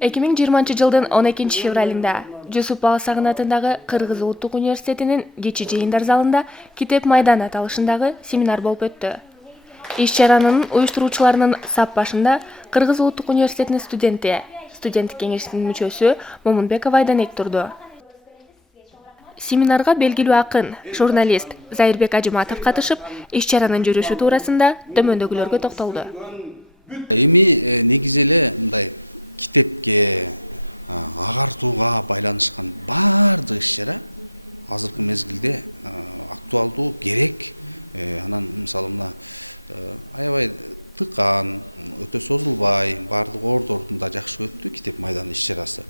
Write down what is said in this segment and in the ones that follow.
2020 жылдын 12 февралында Жусуп Баласагын атындагы Кыргыз Улуттук университетинин кичи жыйындар залында Китеп майдан аталышындагы семинар болуп өттү. Иш-чаранын уюштуруучуларынын сап башында Кыргыз Улуттук университетинин студенттик кеңешинин мүчөсү Момунбекова Айданек турду. Семинарга белгилүү акын, журналист Зайырбек Ажыматов катышып, иш-чаранын жүрүшү туурасында төмөндөгүлөргө токтолду. Эми негизи эле мындай китепке, агартууга байланышкан баардык иш-чара азыркы мезгилде актуалдуу, керек. Анан мисалы мына аябай тыкан, өтө созулбай, баардык ордордунда жакшы өттү Китеп майданы иш-чарасы.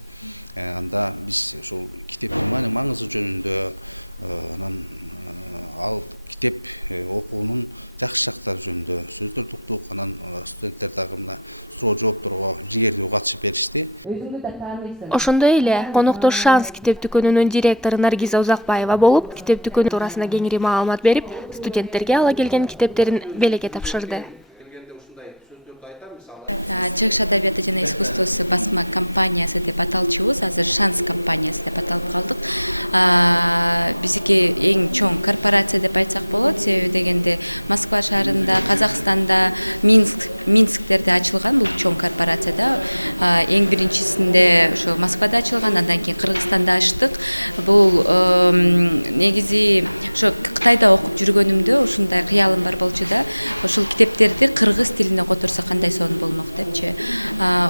Анда биз ошол китептин маңызы жөнүндө, анан ал китеп окуунун жакшы жактары жөнүндө сөздөр уктук. Анан студенттер дагы мына суроо жоопторго жигердүү катышып беришти. Ошондой эле коноктор Шанс китеп дүкөнүнүн директору Наргиза Узакбаева болуп, китеп дүкөнү туурасында кеңири маалымат берип, студенттерге ала келген китептерин белекке тапшырды. Чыгыш адабияты жана искусствосу басма компаниясы деп аталчубуз, азыр Шанс компаниясы деп аталып калдык. Биздики эң чоң корпорация деп айтсак болот, себеби дегенде Москва шаарында, Казакстанда, Минсктерде ачылган бул чоң корпорацияда. Эң биринчисинде ошо Москвада ачылган, андан кийин Кыргызстанда ачтык. Бул негизи ошо Кытайда окуп жүргөнүмдө ушундай кыялым бар болчу да, ошол китептерди кыргыз тилине которсо кандай сонун болмок депчи.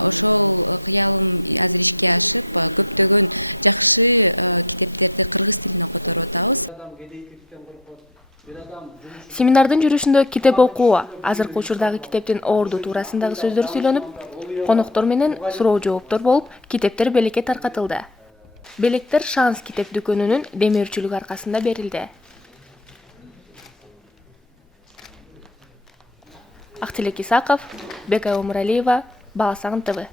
Ошол кыялым азыр ишке ашып, көптөгөн жакшы китептерди кыргыз тилине которуп атабыз. Семинардын жүрүшүндө китеп окуу, азыркы учурдагы китептин орду туурасындагы сөздөр сүйлөнүп, коноктор менен суроо жооптор болуп, китептер белекке таркатылды. Белектер Шанс китеп дүкөнүнүн демеушчүлүгү аркасында берилди. Актилек Исаков, Бекай Омуралиева, Баласагын ТВ.